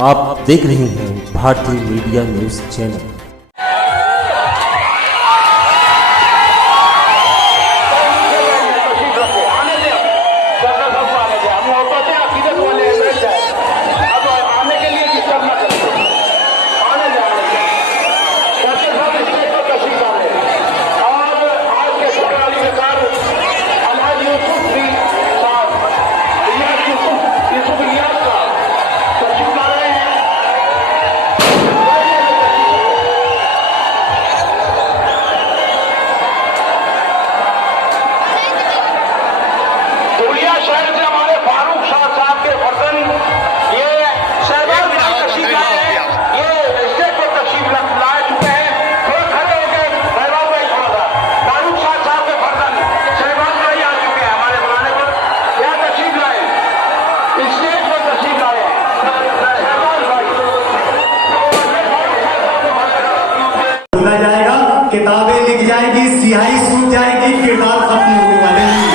आप देख रहे हैं भारतीय मीडिया न्यूज चैनल। किताबें लिख जाएगी, सियाही सूख जाएगी, किरदार खत्म होने वाले नहीं।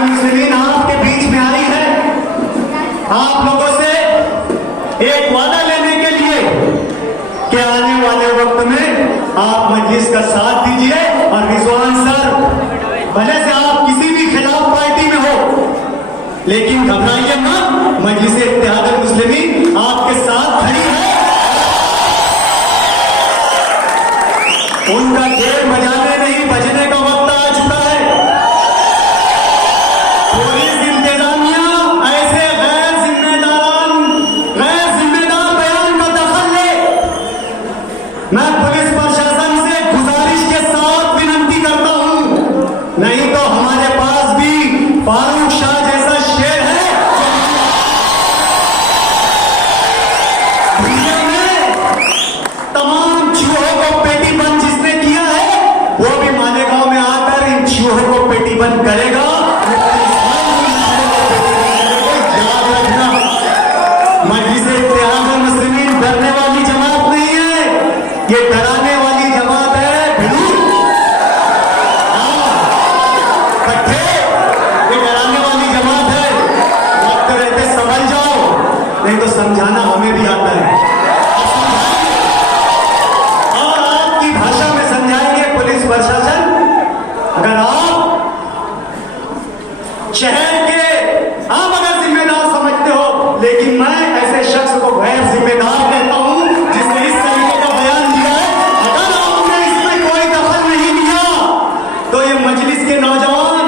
मुस्लिम आपके बीच में आई है आप लोगों से एक वादा लेने के लिए कि आने वाले वक्त में आप मजलिस का साथ दीजिए। और रिजवान सर, भले से आप किसी भी खिलाफ पार्टी में हो, लेकिन घबराइए मत, मजलिस इत्तेहाद मुस्लिमीन आपके साथ खड़ी है। उनका खेल बजाने नहीं, बजने का वक्त आ चुका है। पुलिस इंतजामिया ऐसे गैर जिम्मेदार बयान का दखल ले। मैं पुलिस प्रशासन से गुजारिश के साथ विनती करता हूं, नहीं तो हमारे पास भी फारूक शाह जैसा शेर है। तमाम चूहों को पेटी बंद जिसने किया है, वो भी मालेगांव में आकर इन चूहों को पेटी बंद करेगा। याद रखना, मजलिस इत्तेहाद मुस्लिमीन डरने वाली जमात नहीं है, ये डराने वाली जमात है। ये डराने वाली जमात है। वक्त रहते समझ जाओ, नहीं तो समझाना हमें भी आता है। प्रशासन, अगर आप शहर के आप अगर जिम्मेदार समझते हो, लेकिन मैं ऐसे शख्स को गैर जिम्मेदार कहता हूं जिसने इस तरीके का बयान दिया है। अगर आपने इसमें कोई दखल नहीं लिया तो ये मजलिस के नौजवान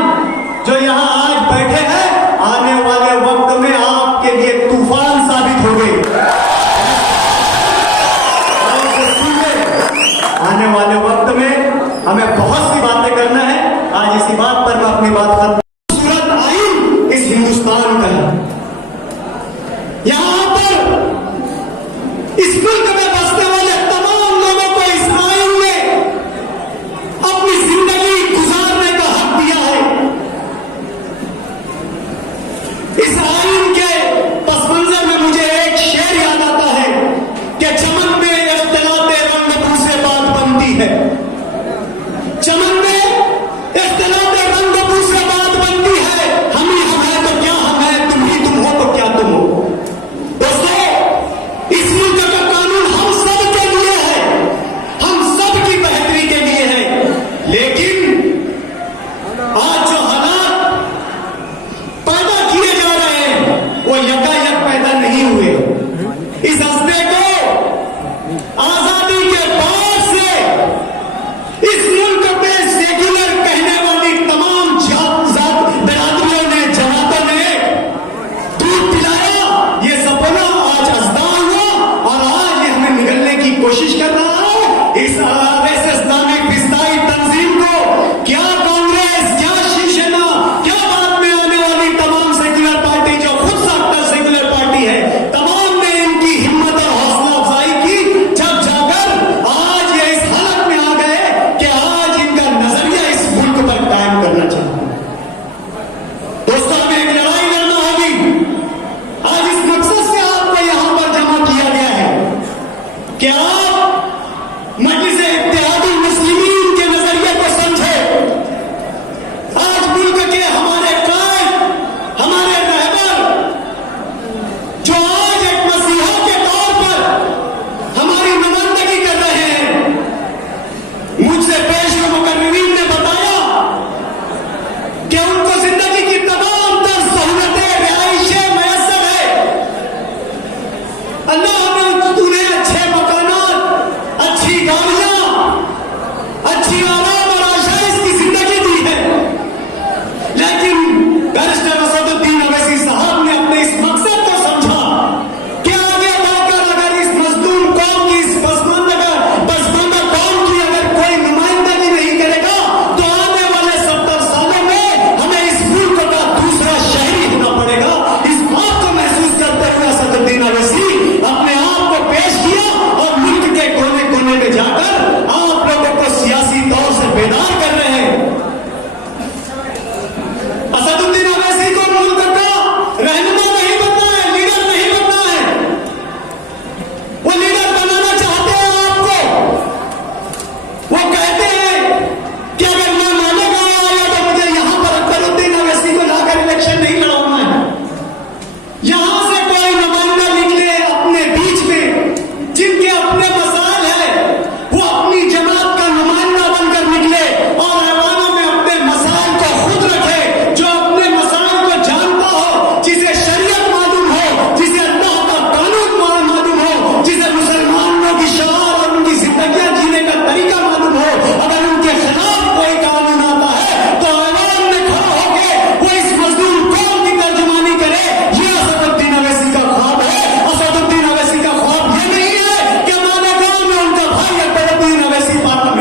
जो यहां आज बैठे हैं, आने वाले वक्त में आपके लिए तूफान साबित हो गए। आने वाले वक्त में हमें बहुत सी बातें करना है। आज इसी बात पर मैं अपनी बात खत्म। सूरत आइन इस हिंदुस्तान का है। यहां पर इस मुल्क में बसने वाले तमाम लोगों को इस आइन में अपनी जिंदगी गुजारने का हक दिया है। इस आइन के पस मंजर में मुझे एक शेर याद आता है कि चमन में इख्तिलाते रंग बू से बात बनती है। चमन में इख्तिलाफ रंग बू से बात बनती है। हम ही हम है तो क्या हम है, तुम ही तुम हो तो क्या तुम हो। दोस्तों, इस मुल्क का कानून हम सब के लिए है, हम सब की बेहतरी के लिए है। लेकिन आज जो हालात पैदा किए जा रहे हैं वो यकायक पैदा नहीं हुए। इस हस्ते को आजादी के बाद से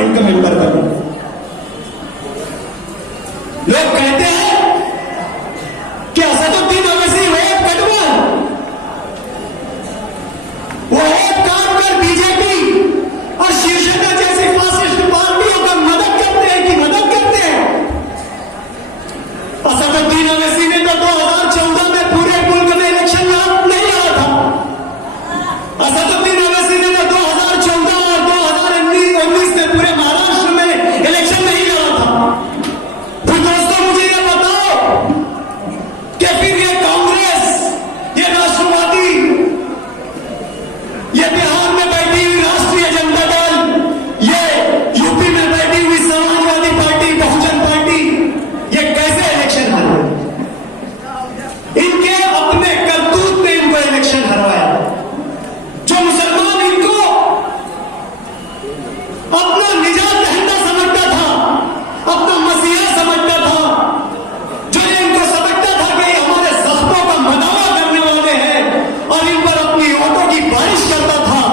उनका मेंबर बनूं। लोग कहते हैं कि असदुद्दीन ओवैसी वोट कटवा, वो वोट काट कर बीजेपी और शिवसेना जैसी फासिस्ट पार्टियों का मदद करते हैं कि मदद करते हैं। असदुद्दीन ओवैसी ने तो 2014 में पूरे मुल्क में इलेक्शन नहीं लड़ा था। असदुद्दीन ओवैसी ने तो 2014 और 2019 में पूरे महाराष्ट्र में इलेक्शन नहीं लड़ा था। तो दोस्तों मुझे ये बताओ कि फिर ये कांग्रेस, ये राष्ट्रवादी, ये बिहार में बैठी हुई राष्ट्रीय जनता दल, ये यूपी में बैठी हुई समाजवादी पार्टी, बहुजन पार्टी, ये कैसे इलेक्शन हारे? इनके अपने करतूत ने इनको इलेक्शन हरवाया। जो मुसलमान इनको अपना निजात दहिंदा समझता था, अपना मसीहा समझता था, जो इनको समझता था कि हमारे जख्मों का मदावा करने वाले हैं और इन पर अपनी वोटों की बारिश करता था,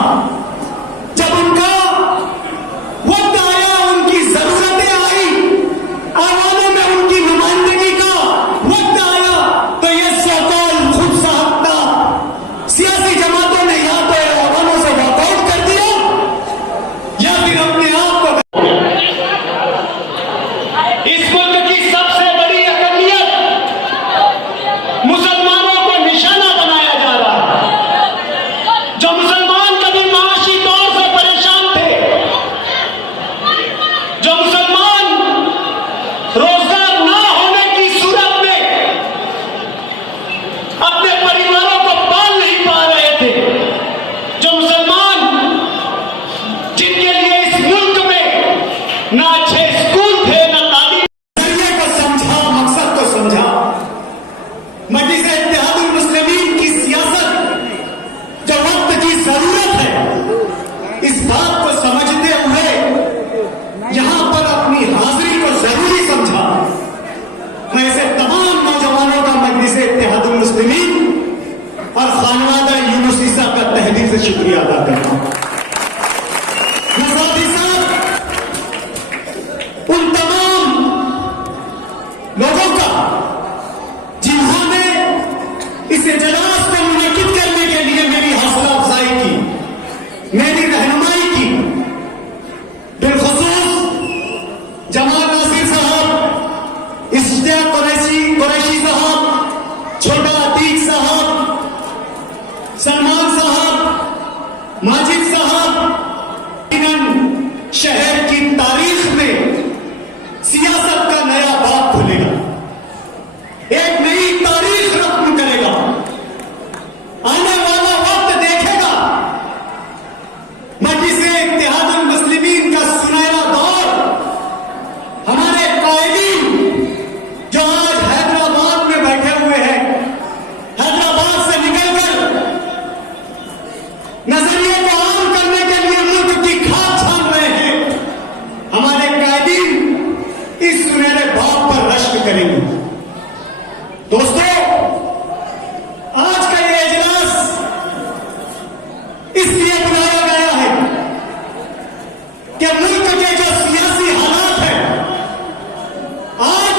जब उनका वक्त आया, उनकी जरूरतें आई, आवामों में उनकी नुमाइंदगी का वक्त आया, तो ये सौकौल खुद साहबता सियासी जमातों ने या तो आवामों से वॉकआउट कर दिया या फिर अपने आप को। इस मुल्क की सबसे बड़ी अकलियत मुसलमानों को निशाना बनाया जा रहा है। जो मुसलमान कभी माशी तौर से परेशान थे, जो मुसलमान रोजगार ना होने की सूरत में अपने परिवारों को पाल नहीं पा रहे थे, जो मुसलमान जिनके लिए इस मुल्क में ना अच्छे स्कूल थे, ना तालीम, नजरिए को समझा, मकसद को समझा। मजलिस इत्तेहादुल मुस्लिमीन की सियासत जो वक्त की जरूरत है, इस बात को समझते हुए यहां पर अपनी हाजिरी को जरूरी समझा। मैं ऐसे तमाम नौजवानों का मजलिस इत्तेहादुल मुस्लिमीन और खानवादा यूनुस साहब का तहे दिल से शुक्रिया अदा करता हूं। मैं साथ ही साथ उन तमाम लोगों का जिन्होंने इस इजलास को मुनक्किद करने के लिए मेरी हौसला अफजाई की, मेरी रहनुमाई की, बिलखुसूस जमाल नासिर साहब, इश्तियाक कुरैशी साहब, छोटा अतीक साहब, सलमान साहब, माजिद साहब, शहर की तारीख में सियासत का नया बाब खुलेगा, एक नई तारीख रकम करेगा। आने वाला वक्त देखेगा मजलिस इत्तेहादुल मुस्लिमीन का सुनहरा दौर। हमारे कायदीन जो आज हैदराबाद में बैठे हुए हैं, हैदराबाद से निकलकर नजरिए को आम करने के लिए मुल्क की खाक छान रहे हैं, हमारे कायदीन इस सुनहरे बाब पर रश्क करेंगे। दोस्तों, आज का ये इजलास इसलिए बुलाया गया है कि मुल्क के जो सियासी हालात हैं, आज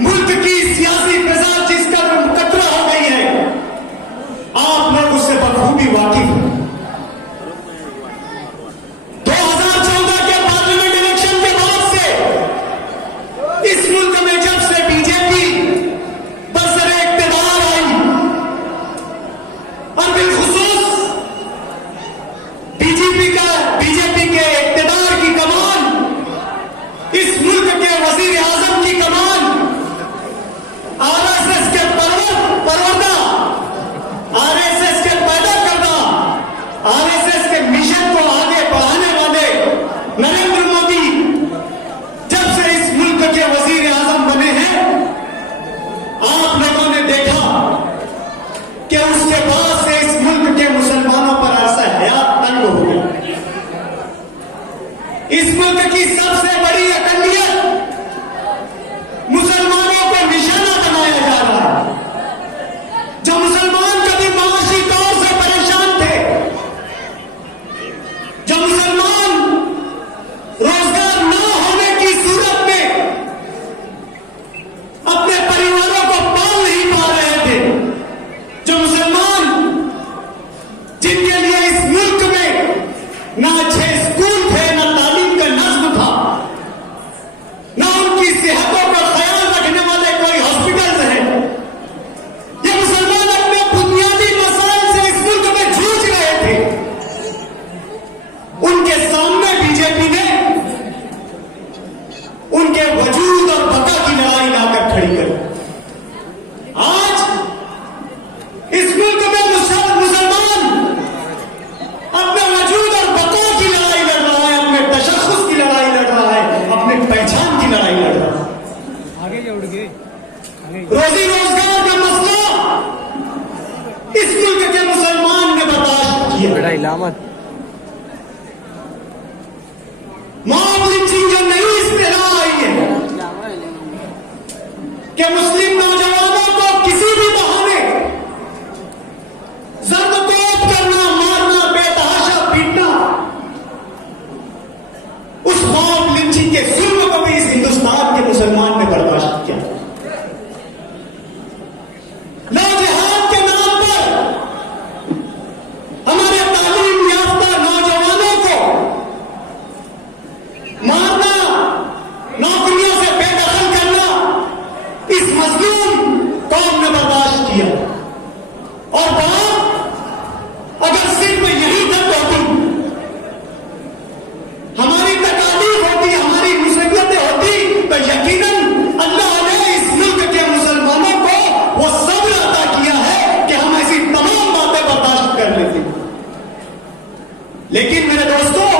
मुल्क की सियासी फिजा जिस कदर मुकद्दरा हो गई है, आप लोग उससे बखूबी वाकिफ हैं। 2014 के पार्लियामेंट इलेक्शन के बाद से इस मुल्क में जब से बीजेपी बरसरे इक़्तिदार आई और बिलखुसूस बीजेपी के इक़्तिदार की कमान, इस मुल्क के वज़ीर आज़म की कमान, आरएसएस के परवरदा, आरएसएस के पैदा करदा, आरएसएस के मिशन को आगे बढ़ाने वाले नरेंद्र मोदी जब से इस मुल्क के वज़ीर आज़म बने हैं, आप लोगों ने देखा कि उसके बाद से इस मुल्क के मुसलमानों पर ऐसा हयात तंग हो गया। इस मुल्क की सबसे बड़ी अकलियत मुसलमानों को निशाना बनाया जा रहा है। जो मुसलमान कभी माशी तौर से परेशान थे, जो मुसलमान रोजी रोजगार का मसला इस मुल्क के मुसलमान ने बर्दाश्त किया। बड़ा इलामत मॉब लिंचिंग जो नई इस्तेलाह आई है कि मुस्लिम नौजवानों को किसी भी बहाने जर्दकोप करना, मारना, बेतहाशा पीटना, उस मॉब लिंचिंग के जुल्म को भी इस हिंदुस्तान के मुसलमान ने बर्दाश्त किया। नौजवान के नाम पर हमारे तालीम याफ्ता नौजवानों को मारना, नौकरियों से बेदखल करना, इस मजलूम कौम ने बर्दाश्त किया। और बात अगर सिर्फ यही तक होती, हमारी तकालीफ होती, हमारी मुसीबतें होती, तो यकीनन अल्लाह ने इस मुल्क के मुसलमानों को वो सब्र अता किया है कि हम ऐसी तमाम बातें बर्दाश्त कर लेते। लेकिन मेरे दोस्तों,